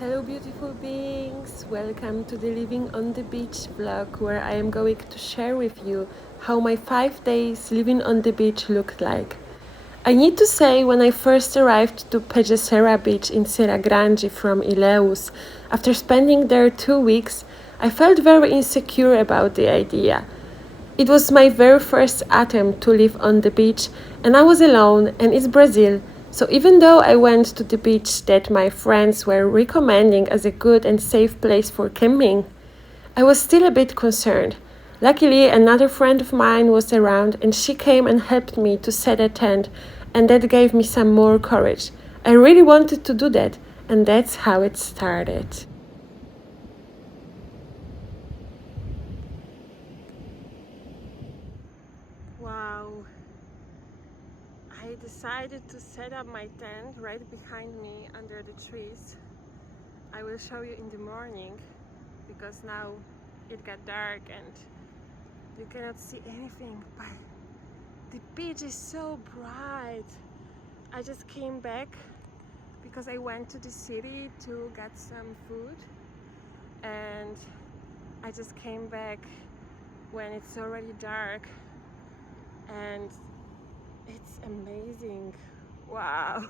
Hello beautiful beings, welcome to the Living on the Beach vlog where I am going to share with you how my 5 days living on the beach looked like. I need to say, when I first arrived to Pejasera beach in Serra Grande from Ilhéus, after spending there 2 weeks, I felt very insecure about the idea. It was my very first attempt to live on the beach, and I was alone, and it's Brazil. So even though I went to the beach that my friends were recommending as a good and safe place for camping, I was still a bit concerned. Luckily, another friend of mine was around and she came and helped me to set a tent, and that gave me some more courage. I really wanted to do that, and that's how it started. Wow. I decided to set up my tent right behind me under the trees. I will show you in the morning because now it got dark and you cannot see anything, but the beach is so bright. I just came back because I went to the city to get some food, and I just came back when it's already dark, and it's amazing. Wow.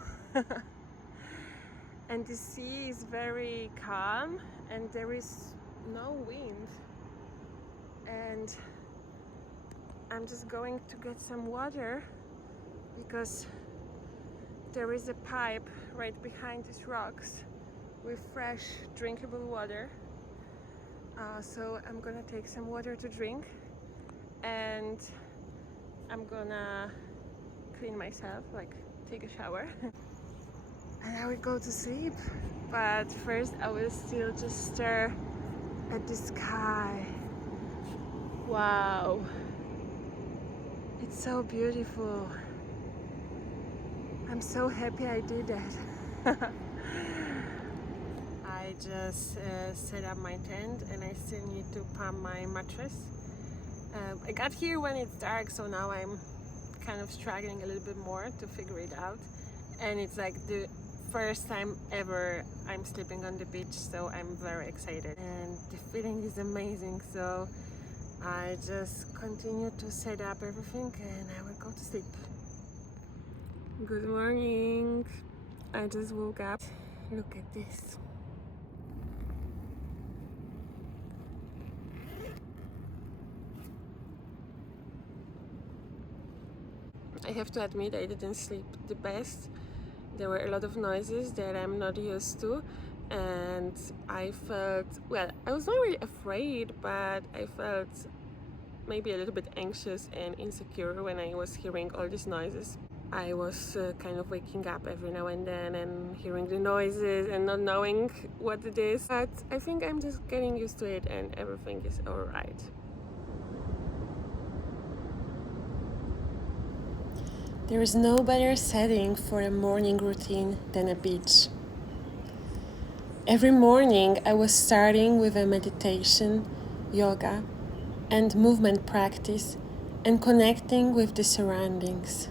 And the sea is very calm and there is no wind, and I'm just going to get some water because there is a pipe right behind these rocks with fresh drinkable water. So I'm gonna take some water to drink and I'm gonna clean myself, like take a shower. And I will go to sleep, but first I will still just stare at the sky. Wow, it's so beautiful. I'm so happy I did that. I just set up my tent and I still need to pump my mattress. I got here when it's dark, so now I'm kind of struggling a little bit more to figure it out, and it's like the first time ever I'm sleeping on the beach, so I'm very excited and the feeling is amazing. So I just continue to set up everything and I will go to sleep. Good morning. I just woke up. Look at this. I have to admit I didn't sleep the best. There were a lot of noises that I'm not used to, and I felt, well, I was not really afraid, but I felt maybe a little bit anxious and insecure when I was hearing all these noises. I was kind of waking up every now and then and hearing the noises and not knowing what it is, but I think I'm just getting used to it and everything is alright. There is no better setting for a morning routine than a beach. Every morning I was starting with a meditation, yoga, and movement practice and connecting with the surroundings.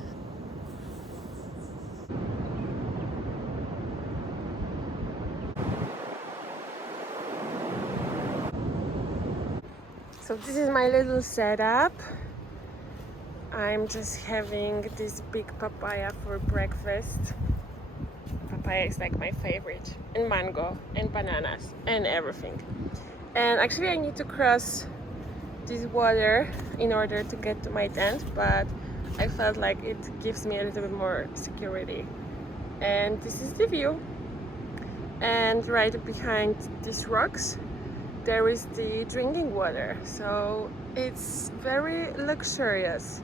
So this is my little setup. I'm just having this big papaya for breakfast. Papaya is like my favorite, and mango and bananas and everything. And actually I need to cross this water in order to get to my tent, but I felt like it gives me a little bit more security. And this is the view, and right behind these rocks there is the drinking water, so it's very luxurious.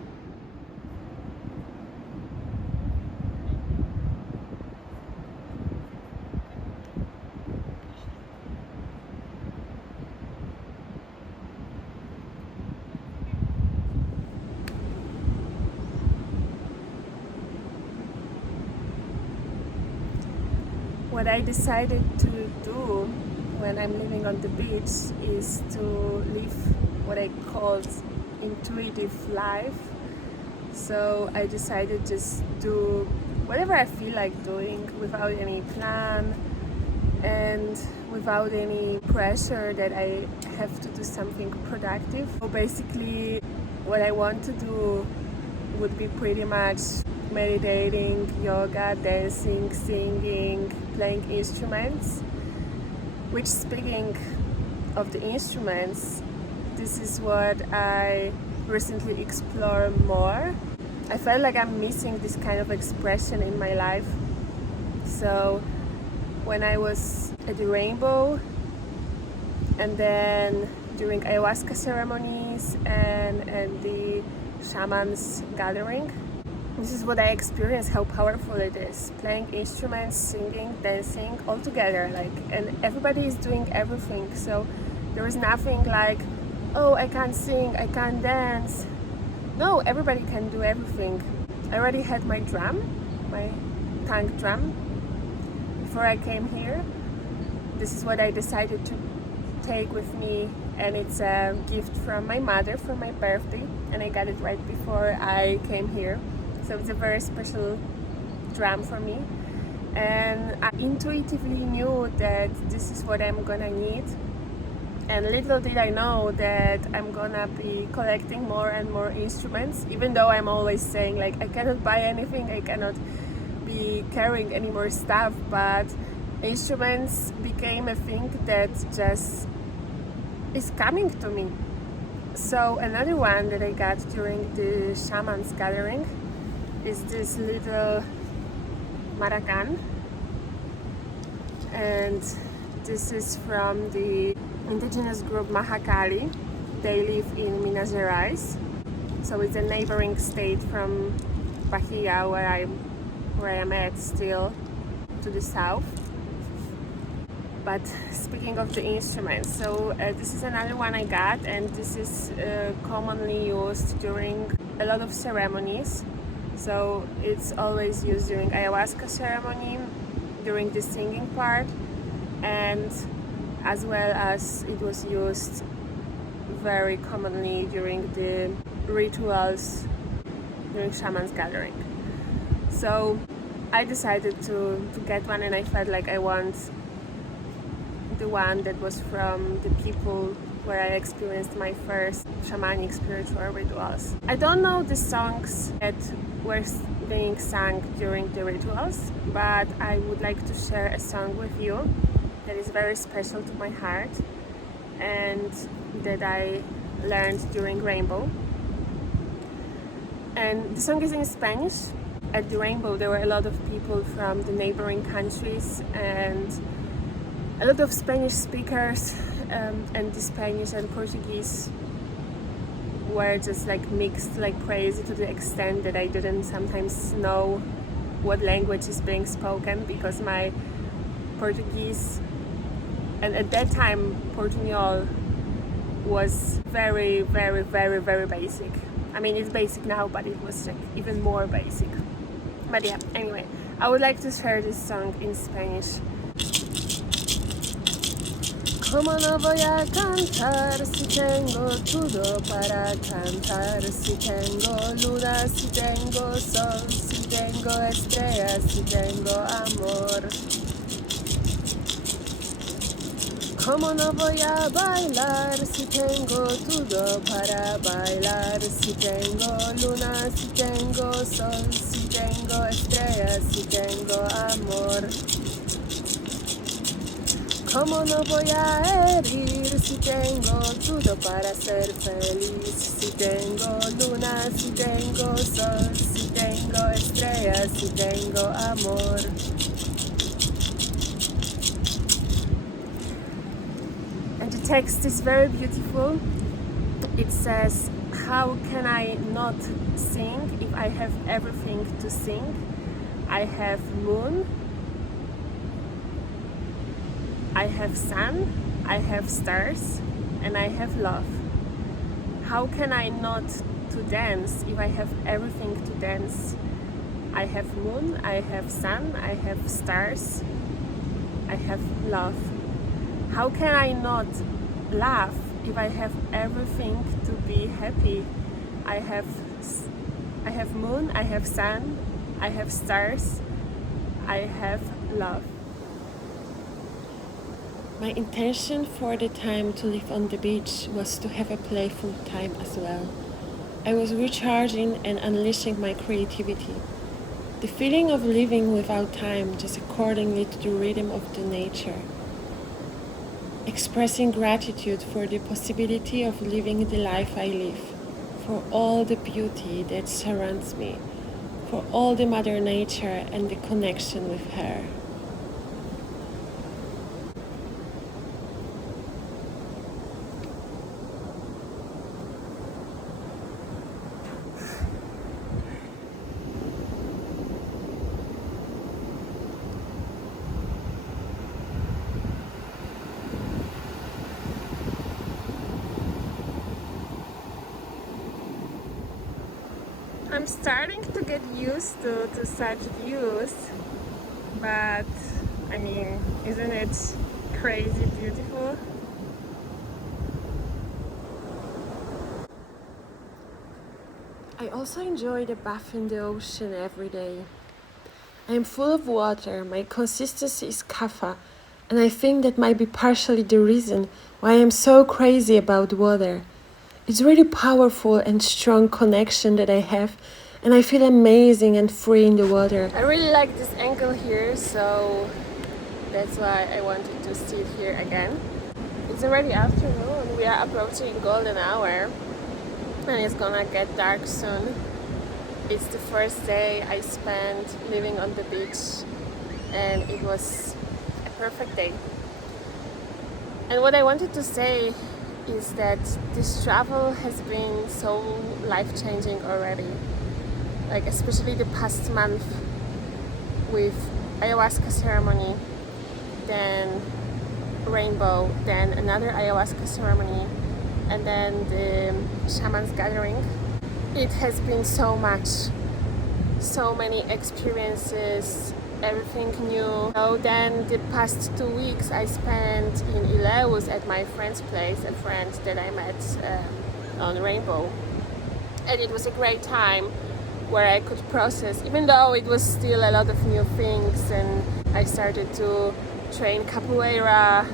What I decided to do when I'm living on the beach is to live what I called intuitive life. So I decided just do whatever I feel like doing without any plan, and without any pressure that I have to do something productive. So basically, what I want to do would be pretty much meditating, yoga, dancing, singing, playing instruments. Which, speaking of the instruments, this is what I recently explored more. I felt like I'm missing this kind of expression in my life. So when I was at the Rainbow, and then during ayahuasca ceremonies and the shamans gathering, this is what I experienced, how powerful it is. Playing instruments, singing, dancing, all together, and everybody is doing everything. So there is nothing like, oh, I can't sing, I can't dance. No, everybody can do everything. I already had my drum, my tank drum, before I came here. This is what I decided to take with me, and it's a gift from my mother for my birthday, and I got it right before I came here. So it's a very special drum for me, and I intuitively knew that this is what I'm gonna need. And little did I know that I'm gonna be collecting more and more instruments, even though I'm always saying like I cannot buy anything, I cannot be carrying any more stuff, but instruments became a thing that just is coming to me. So another one that I got during the shamans gathering is this little maracan, and this is from the indigenous group Mahakali. They live in Minas Gerais, so it's a neighboring state from Bahia, where I am at still, to the south. But speaking of the instruments, so this is another one I got, and this is commonly used during a lot of ceremonies. So it's always used during ayahuasca ceremony, during the singing part, and as well as it was used very commonly during the rituals during shamans gathering. So I decided to get one, and I felt like I want the one that was from the people where I experienced my first shamanic spiritual rituals. I don't know the songs that were being sung during the rituals, but I would like to share a song with you that is very special to my heart and that I learned during Rainbow. And the song is in Spanish. At the Rainbow there were a lot of people from the neighboring countries and a lot of Spanish speakers, and the Spanish and Portuguese were just like mixed like crazy, to the extent that I didn't sometimes know what language is being spoken, because my Portuguese, and at that time Portuñol, was very, very, very, very basic. I mean, it's basic now, but it was like even more basic. But yeah, anyway, I would like to share this song in Spanish. ¿Cómo no voy a cantar si tengo todo para cantar? Si tengo luna, si tengo sol, si tengo estrellas, si tengo amor. ¿Cómo no voy a bailar si tengo todo para bailar? Si tengo luna, si tengo sol, si tengo estrellas, si tengo amor. ¿Cómo no voy a herir si tengo todo para ser feliz? Si tengo luna, si tengo sol, si tengo estrellas, si tengo amor. And the text is very beautiful. It says, how can I not sing if I have everything to sing? I have moon, I have sun, I have stars, and I have love. How can I not to dance if I have everything to dance? I have moon, I have sun, I have stars, I have love. How can I not laugh if I have everything to be happy? I have moon, I have sun, I have stars, I have love. My intention for the time to live on the beach was to have a playful time as well. I was recharging and unleashing my creativity. The feeling of living without time, just accordingly to the rhythm of the nature. Expressing gratitude for the possibility of living the life I live, for all the beauty that surrounds me, for all the Mother Nature and the connection with her. I'm starting to get used to such views, but I mean, isn't it crazy beautiful? I also enjoy the bath in the ocean every day. I am full of water, my consistency is kapha, and I think that might be partially the reason why I'm so crazy about water. It's really powerful and strong connection that I have, and I feel amazing and free in the water. I really like this angle here, so that's why I wanted to sit here again. It's already afternoon, we are approaching golden hour, and it's gonna get dark soon. It's the first day I spent living on the beach, and it was a perfect day. And what I wanted to say is that this travel has been so life-changing already. Like especially the past month with ayahuasca ceremony, then rainbow, then another ayahuasca ceremony, and then the shaman's gathering. It has been so much, so many experiences, everything new. So then the past 2 weeks I spent in Ileus at my friend's place, a friend that I met on Rainbow. And it was a great time where I could process, even though it was still a lot of new things, and I started to train capoeira,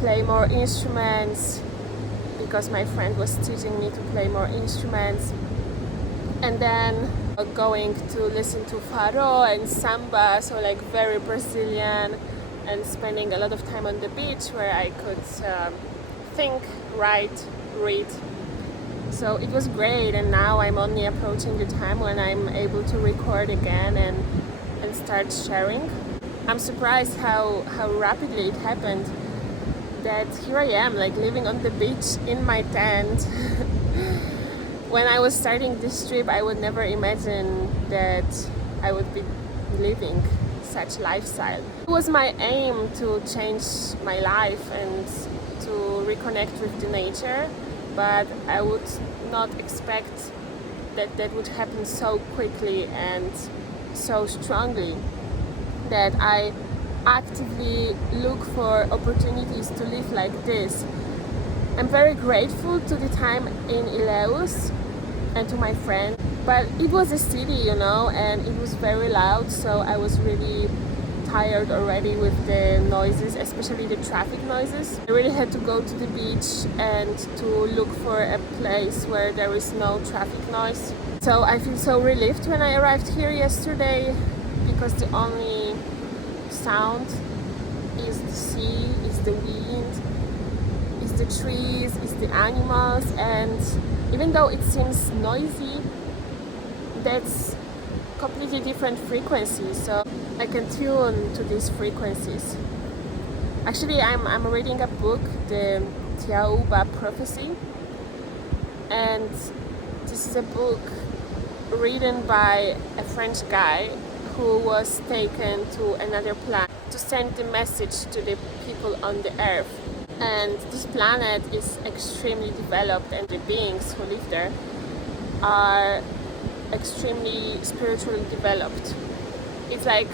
play more instruments, because my friend was teaching me to play more instruments, and then going to listen to fado and samba, so like very Brazilian, and spending a lot of time on the beach where I could think, write, read. So it was great, and now I'm only approaching the time when I'm able to record again and start sharing. I'm surprised how rapidly it happened, that here I am, like living on the beach in my tent. When I was starting this trip, I would never imagine that I would be living such lifestyle. It was my aim to change my life and to reconnect with the nature, but I would not expect that that would happen so quickly and so strongly, that I actively look for opportunities to live like this. I'm very grateful to the time in Ileus and to my friend, but it was a city, you know, and it was very loud, so I was really tired already with the noises, especially the traffic noises. I really had to go to the beach and to look for a place where there is no traffic noise. So I feel so relieved when I arrived here yesterday, because the only sound is the sea, is the wind, is the trees, is the animals, and even though it seems noisy, that's completely different frequencies, so I can tune to these frequencies. Actually, I'm reading a book, the Tiaoba Prophecy, and this is a book written by a French guy who was taken to another planet to send the message to the people on the earth. And this planet is extremely developed, and the beings who live there are extremely spiritually developed. It's like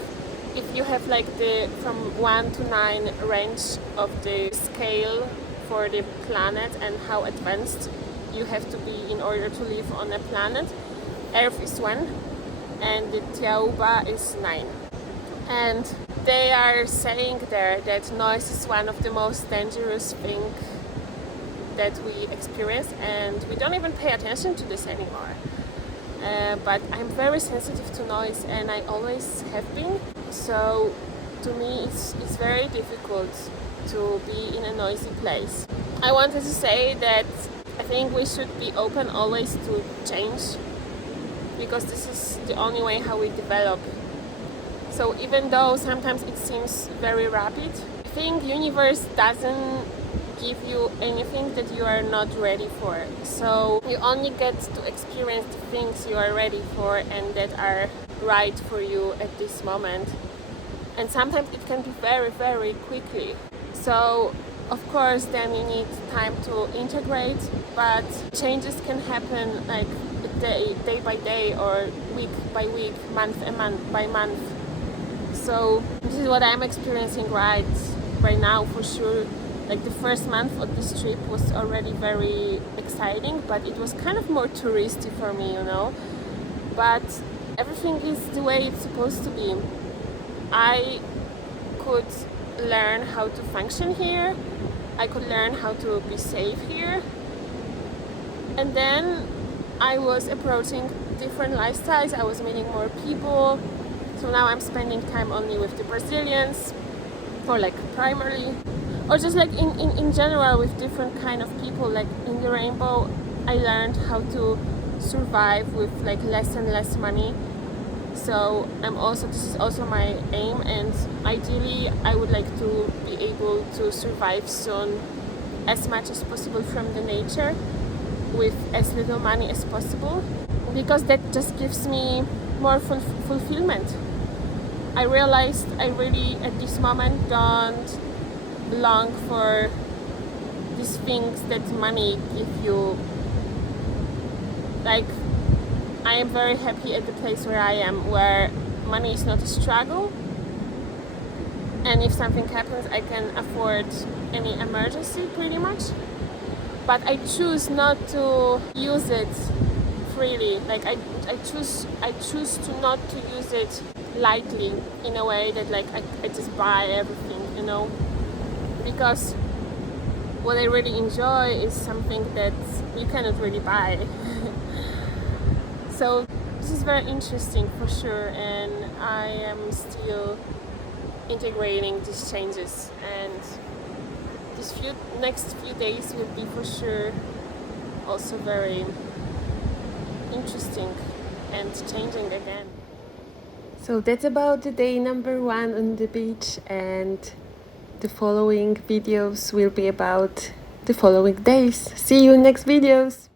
if you have like the from 1 to 9 range of the scale for the planet and how advanced you have to be in order to live on a planet, Earth is 1 and the Tiaoba is 9. And they are saying there that noise is one of the most dangerous things that we experience, and we don't even pay attention to this anymore. But I'm very sensitive to noise, and I always have been. So to me, it's very difficult to be in a noisy place. I wanted to say that I think we should be open always to change, because this is the only way how we develop. So even though sometimes it seems very rapid, I think universe doesn't give you anything that you are not ready for. So you only get to experience the things you are ready for and that are right for you at this moment. And sometimes it can be very, very quickly. So of course then you need time to integrate, but changes can happen like day by day, or week by week, month by month. So this is what I'm experiencing right now for sure. Like the first month of this trip was already very exciting, but it was kind of more touristy for me, you know. But everything is the way it's supposed to be. I could learn how to function here. I could learn how to be safe here. And then I was approaching different lifestyles. I was meeting more people. So now I'm spending time only with the Brazilians, or like primarily, or just like in general with different kind of people. Like in the rainbow, I learned how to survive with like less and less money. So this is also my aim, and ideally I would like to be able to survive soon as much as possible from the nature with as little money as possible, because that just gives me more fulfillment. I realized I really at this moment don't long for these things that money give you. Like, I am very happy at the place where I am, where money is not a struggle, and if something happens I can afford any emergency pretty much. But I choose not to use it freely. Like I choose to not to use it lightly, in a way that like I just buy everything, you know, because what I really enjoy is something that you cannot really buy. So this is very interesting for sure, and I am still integrating these changes, and these next few days will be for sure also very interesting and changing again. So that's about the day number 1 on the beach, and the following videos will be about the following days. See you in next videos!